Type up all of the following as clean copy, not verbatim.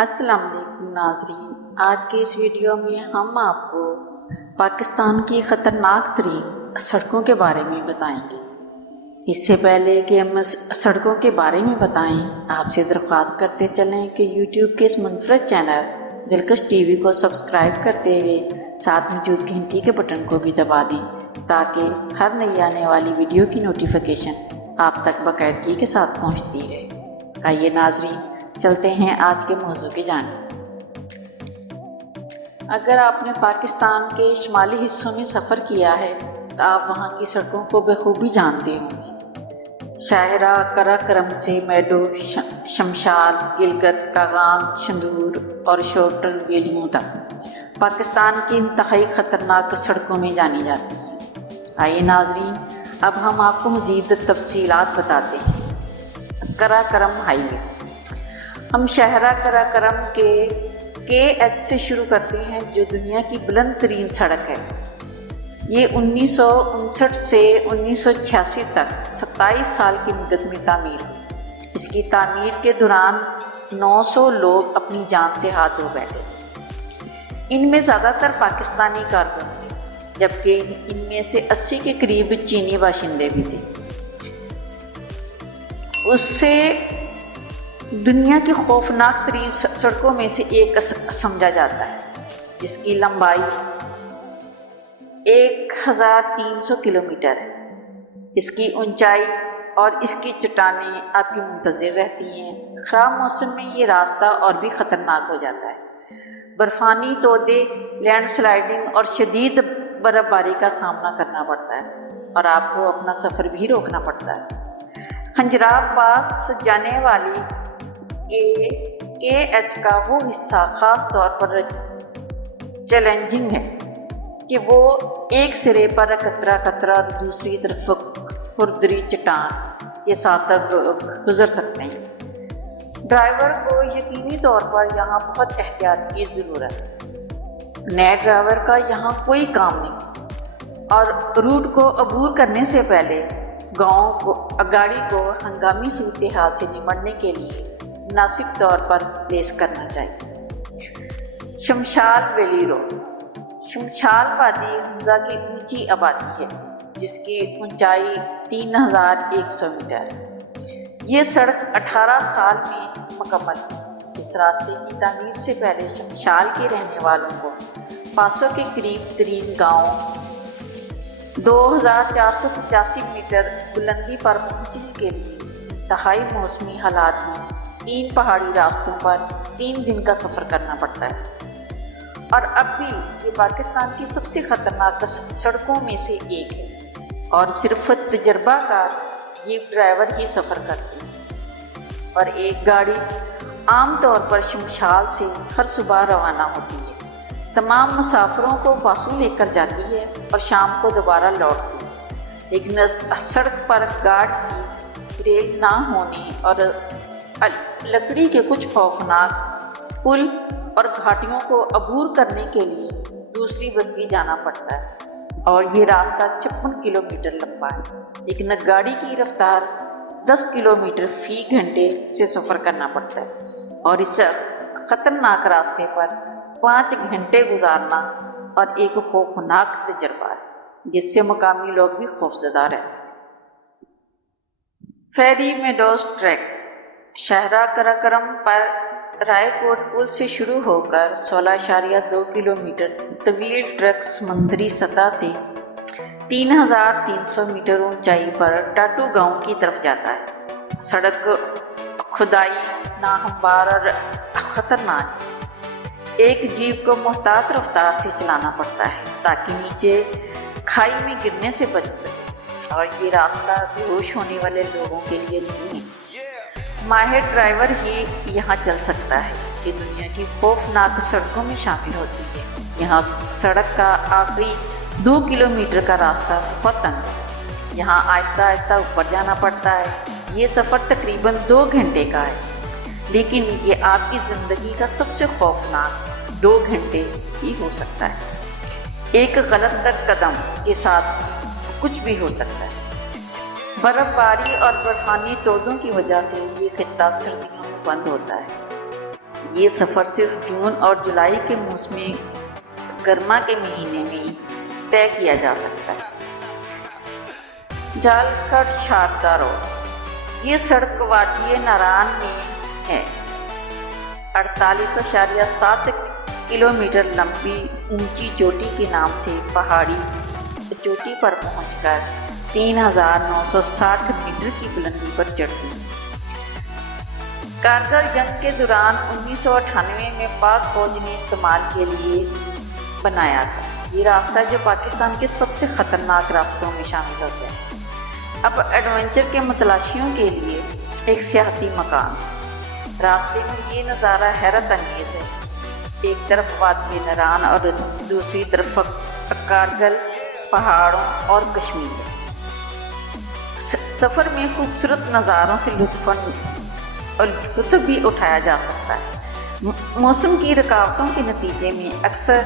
السلام علیکم ناظرین، آج کے اس ویڈیو میں ہم آپ کو پاکستان کی خطرناک ترین سڑکوں کے بارے میں بتائیں گے۔ اس سے پہلے کہ ہم سڑکوں کے بارے میں بتائیں، آپ سے درخواست کرتے چلیں کہ یوٹیوب کے اس منفرد چینل دلکش ٹی وی کو سبسکرائب کرتے ہوئے ساتھ موجود گھنٹی کے بٹن کو بھی دبا دیں تاکہ ہر نئی آنے والی ویڈیو کی نوٹیفیکیشن آپ تک باقاعدگی کے ساتھ پہنچتی رہے۔ آئیے ناظرین چلتے ہیں آج کے موضوع کی جانب۔ اگر آپ نے پاکستان کے شمالی حصوں میں سفر کیا ہے تو آپ وہاں کی سڑکوں کو بخوبی جانتے ہوں گے۔ شاہراہ قراقرم سے میڈو، شمشال، گلگت، کاغام، شندور اور شوٹن ویلیوں تک پاکستان کی انتہائی خطرناک سڑکوں میں جانی جاتی ہیں۔ آئیے ناظرین اب ہم آپ کو مزید تفصیلات بتاتے ہیں۔ قراقرم ہائی وے، ہم شاہراہ قراقرم کے ایچ سے شروع کرتے ہیں جو دنیا کی بلند ترین سڑک ہے۔ یہ 1959 سے 1986 تک 27 سال کی مدت میں تعمیر ہوئی۔ اس کی تعمیر کے دوران 900 لوگ اپنی جان سے ہاتھ دھو بیٹھے۔ ان میں زیادہ تر پاکستانی کارکن تھے، جبکہ ان میں سے 80 کے قریب چینی باشندے بھی تھے۔ اس سے دنیا کی خوفناک ترین سڑکوں میں سے ایک سمجھا جاتا ہے، جس کی لمبائی 1300 کلومیٹر ہے۔ اس کی اونچائی اور اس کی چٹانیں آپ کی منتظر رہتی ہیں۔ خراب موسم میں یہ راستہ اور بھی خطرناک ہو جاتا ہے۔ برفانی تودے، لینڈ سلائیڈنگ اور شدید برف باری کا سامنا کرنا پڑتا ہے اور آپ کو اپنا سفر بھی روکنا پڑتا ہے۔ کھنجراب پاس جانے والی کے ایچ کا وہ حصہ خاص طور پر چیلنجنگ ہے کہ وہ ایک سرے پر قطرہ قطرہ اور دوسری طرف خوردری چٹان کے ساتھ گزر سکتے ہیں۔ ڈرائیور کو یقینی طور پر یہاں بہت احتیاط کی ضرورت ہے۔ نئے ڈرائیور کا یہاں کوئی کام نہیں اور روٹ کو عبور کرنے سے پہلے گاڑی کو ہنگامی صورتحال سے نمٹنے کے لیے مناسب طور پر ریس کرنا چاہیے۔ شمشال ویلی روڈ، شمشال وادی حمزہ کی اونچی آبادی ہے جس کی اونچائی 3100 میٹر ہے۔ یہ سڑک 18 سال میں مکمل ہے۔ اس راستے کی تعمیر سے پہلے شمشال کے رہنے والوں کو پاسوں کے قریب ترین گاؤں 2485 میٹر بلندی پر پہنچنے کے لیے انتہائی موسمی حالات میں 3 پہاڑی راستوں پر 3 دن کا سفر کرنا پڑتا ہے، اور اب بھی یہ پاکستان کی سب سے خطرناک سڑکوں میں سے ایک ہے اور صرف تجربہ کار جیپ ڈرائیور ہی سفر کرتے ہیں، اور ایک گاڑی عام طور پر شمشال سے ہر صبح روانہ ہوتی ہے۔ تمام مسافروں کو پاسو لے کر جاتی ہے اور شام کو دوبارہ لوٹتی ہے، لیکن سڑک پر گارڈ کی ریل نہ ہونے اور لکڑی کے کچھ خوفناک پل اور گھاٹیوں کو عبور کرنے کے لیے دوسری بستی جانا پڑتا ہے، اور یہ راستہ 56 کلومیٹر لمبا ہے، لیکن گاڑی کی رفتار 10 کلومیٹر فی گھنٹے سے سفر کرنا پڑتا ہے، اور اس خطرناک راستے پر 5 گھنٹے گزارنا اور ایک خوفناک تجربہ ہے جس سے مقامی لوگ بھی خوفزدہ رہتے ہیں۔ فیری میڈوز ٹریک، شاہراہ قراقرم پر رائے کوٹ پل سے شروع ہو کر 16.2 کلومیٹر طویل ٹریک سمندری سطح سے 3300 میٹر اونچائی پر ٹاٹو گاؤں کی طرف جاتا ہے۔ سڑک کھدائی، ناہموار اور خطرناک ہے۔ ایک جیپ کو محتاط رفتار سے چلانا پڑتا ہے تاکہ نیچے کھائی میں گرنے سے بچ سکے، اور یہ راستہ بے ہوش ہونے والے لوگوں کے لیے نہیں ہے۔ ماہر ڈرائیور ہی یہاں چل سکتا ہے کہ دنیا کی خوفناک سڑکوں میں شامل ہوتی ہے۔ یہاں سڑک کا آخری 2 کلومیٹر کا راستہ بہت تنگ ہے۔ یہاں آہستہ آہستہ اوپر جانا پڑتا ہے۔ یہ سفر تقریباً 2 گھنٹے کا ہے، لیکن یہ آپ کی زندگی کا سب سے خوفناک 2 گھنٹے ہی ہو سکتا ہے۔ ایک غلط قدم کے ساتھ کچھ بھی ہو سکتا ہے۔ برف باری اور برفانی تودوں کی وجہ سے یہ خطہ سردیوں میں بند ہوتا ہے، یہ سفر صرف جون اور جولائی کے موسم گرما کے مہینے میں طے کیا جا سکتا ہے۔ جال کھٹ شاردا روڈ، یہ سڑک وادی ناران میں ہے۔ 48.7 کلومیٹر لمبی اونچی چوٹی کے نام سے پہاڑی چوٹی پر پہنچ کر 3960 میٹر کی بلندی پر چڑھتی ہے۔ کارگل جنگ کے دوران 1998 میں پاک فوج نے استعمال کے لیے بنایا تھا۔ یہ راستہ جو پاکستان کے سب سے خطرناک راستوں میں شامل ہوتا ہے۔ اب ایڈونچر کے متلاشیوں کے لیے ایک سیاحتی مقام۔ راستے میں یہ نظارہ حیرت انگیز ہے، ایک طرف وادی ناران اور دوسری طرف کارگل پہاڑوں اور کشمیر۔ سفر میں خوبصورت نظاروں سے لطف بھی اٹھایا جا سکتا ہے۔ موسم کی رکاوٹوں کے نتیجے میں اکثر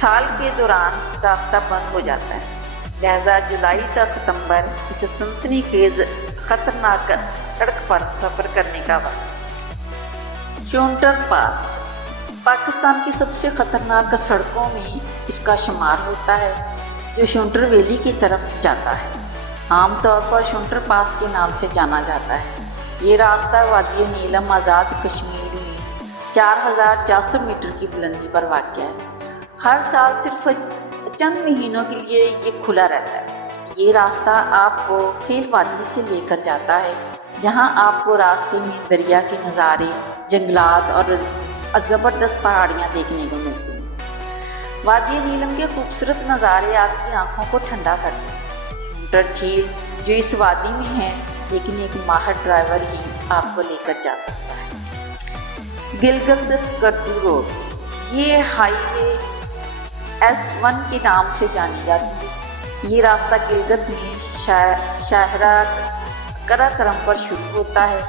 سال کے دوران راستہ بند ہو جاتا ہے، لہذا جولائی تا ستمبر اس سنسنی خیز خطرناک سڑک پر سفر کرنے کا وقت۔ شونٹر پاس پاکستان کی سب سے خطرناک سڑکوں میں اس کا شمار ہوتا ہے، جو شونٹر ویلی کی طرف جاتا ہے۔ عام طور پر شونٹر پاس کے نام سے جانا جاتا ہے۔ یہ راستہ وادی نیلم آزاد کشمیر میں 4400 میٹر کی بلندی پر واقع ہے۔ ہر سال صرف چند مہینوں کے لیے یہ کھلا رہتا ہے۔ یہ راستہ آپ کو خیل وادی سے لے کر جاتا ہے، جہاں آپ کو راستے میں دریا کے نظارے، جنگلات اور زبردست پہاڑیاں دیکھنے کو ملتی ہیں۔ وادی نیلم کے خوبصورت نظارے آپ کی آنکھوں کو ٹھنڈا کرتے ہیں۔ شونٹر جھیل جو اس وادی میں ہے، لیکن ایک ماہر ڈرائیور ہی آپ کو لے کر جا سکتا ہے۔ گلگت سکردو روڈ، یہ ہائی وے S1 کے نام سے جانی جاتی ہے۔ یہ راستہ گلگت میں شاہراہ قراقرم پر شروع ہوتا ہے۔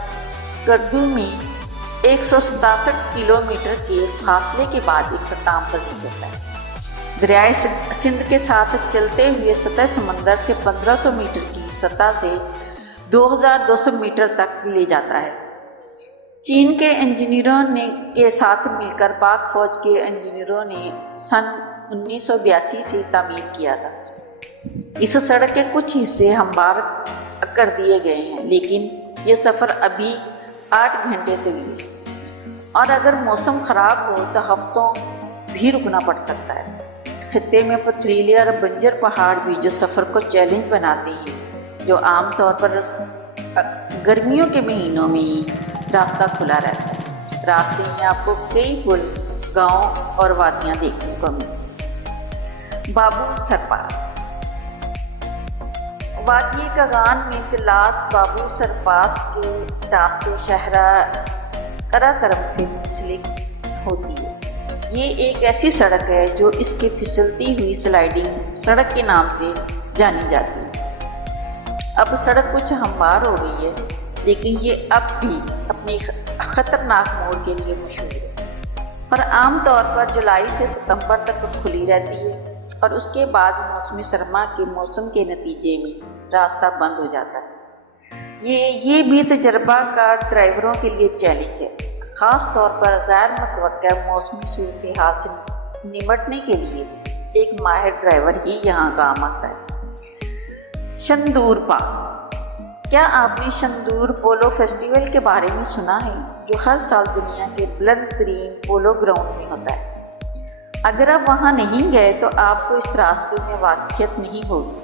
سکردو میں 167 کلومیٹر کے فاصلے کے بعد اختتام پذیر ہوتا ہے۔ دریائے سندھ کے ساتھ چلتے ہوئے سطح سمندر سے 1500 میٹر کی سطح سے 2200 میٹر تک لے جاتا ہے۔ چین کے انجینئروں کے ساتھ مل کر پاک فوج کے انجینئروں نے سن 1982 سے تعمیر کیا تھا۔ اس سڑک کے کچھ حصے ہموار کر دیے گئے ہیں، لیکن یہ سفر ابھی 8 گھنٹے طویل ہے، اور اگر موسم خراب ہو تو ہفتوں بھی رکنا پڑ سکتا ہے۔ خطے میں پتھریلے اور بنجر پہاڑ بھی جو سفر کو چیلنج بناتے ہیں، جو عام طور پر گرمیوں کے مہینوں میں ہی راستہ کھلا رہتا ہے۔ راستے میں آپ کو کئی پل، گاؤں اور وادیاں دیکھنے کو ملیں۔ بابو سرپاس، وادی کاغان میں جلاس بابو سرپاس کے راستے شاہراہ قراقرم سے منسلک ہوتی ہے۔ یہ ایک ایسی سڑک ہے جو اس کے پھسلتی ہوئی سلائڈنگ سڑک کے نام سے جانی جاتی ہے۔ اب سڑک کچھ ہموار ہو گئی ہے، لیکن یہ اب بھی اپنی خطرناک موڑ کے لیے مشہور ہے، پر عام طور پر جولائی سے ستمبر تک کھلی رہتی ہے، اور اس کے بعد موسم سرما کے موسم کے نتیجے میں راستہ بند ہو جاتا ہے۔ یہ بھی تجربہ کار ڈرائیوروں کے لیے چیلنج ہے، خاص طور پر غیر متوقع موسمی صورتحال سے نمٹنے کے لیے ایک ماہر ڈرائیور ہی یہاں کام آتا ہے۔ شندور پاس، کیا آپ نے شندور پولو فیسٹیول کے بارے میں سنا ہے، جو ہر سال دنیا کے بلند ترین پولو گراؤنڈ میں ہوتا ہے؟ اگر آپ وہاں نہیں گئے تو آپ کو اس راستے میں واقفیت نہیں ہوگی،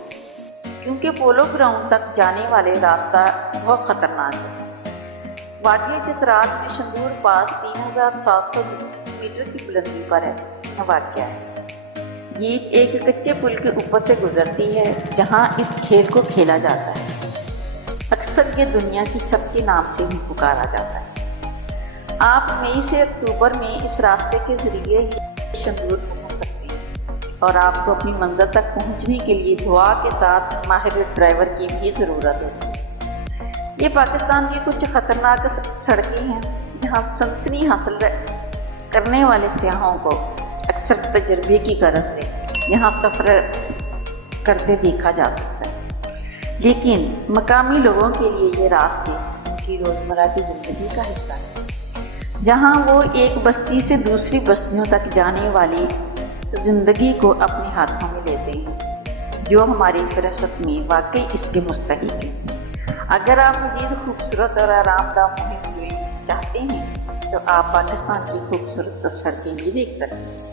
کیونکہ پولو گراؤنڈ تک جانے والے راستہ بہت خطرناک ہے۔ وادی چترال میں شندور پاس 3700 میٹر کی بلندی پر واقع ہے۔ یہ ایک کچے پل کے اوپر سے گزرتی ہے، جہاں اس کھیل کو کھیلا جاتا ہے۔ اکثر یہ دنیا کی چھت کے نام سے بھی پکارا جاتا ہے۔ آپ مئی سے اکتوبر میں اس راستے کے ذریعے ہی شندور پہنچ سکتے ہیں، اور آپ کو اپنی منزل تک پہنچنے کے لیے دعا کے ساتھ ماہر ڈرائیور کی بھی ضرورت ہوتی ہے۔ یہ پاکستان کی کچھ خطرناک سڑکیں ہیں جہاں سنسنی حاصل کرنے والے سیاحوں کو اکثر تجربے کی غرض سے یہاں سفر کرتے دیکھا جا سکتا ہے، لیکن مقامی لوگوں کے لیے یہ راستے ان کی روزمرہ کی زندگی کا حصہ ہیں۔ جہاں وہ ایک بستی سے دوسری بستیوں تک جانے والی زندگی کو اپنے ہاتھوں میں لیتے ہیں، جو ہماری فہرست میں واقعی اس کے مستحق ہیں۔ اگر آپ مزید خوبصورت اور آرام دہ مہم چاہتے ہیں تو آپ پاکستان کی خوبصورت سڑکیں بھی دیکھ سکتے ہیں۔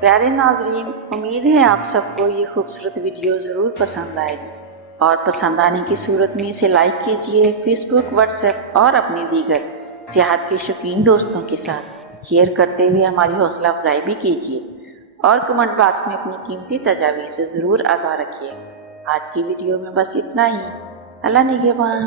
پیارے ناظرین، امید ہے آپ سب کو یہ خوبصورت ویڈیو ضرور پسند آئے گی، اور پسند آنے کی صورت میں اسے لائک کیجئے، فیس بک، واٹس ایپ اور اپنے دیگر سیاحت کے شوقین دوستوں کے ساتھ شیئر کرتے ہوئے ہماری حوصلہ افزائی بھی کیجئے، اور کمنٹ باکس میں اپنی قیمتی تجاویز سے ضرور آگاہ رکھیے۔ آج کی ویڈیو میں بس اتنا ہی۔ اللہ نگہبان۔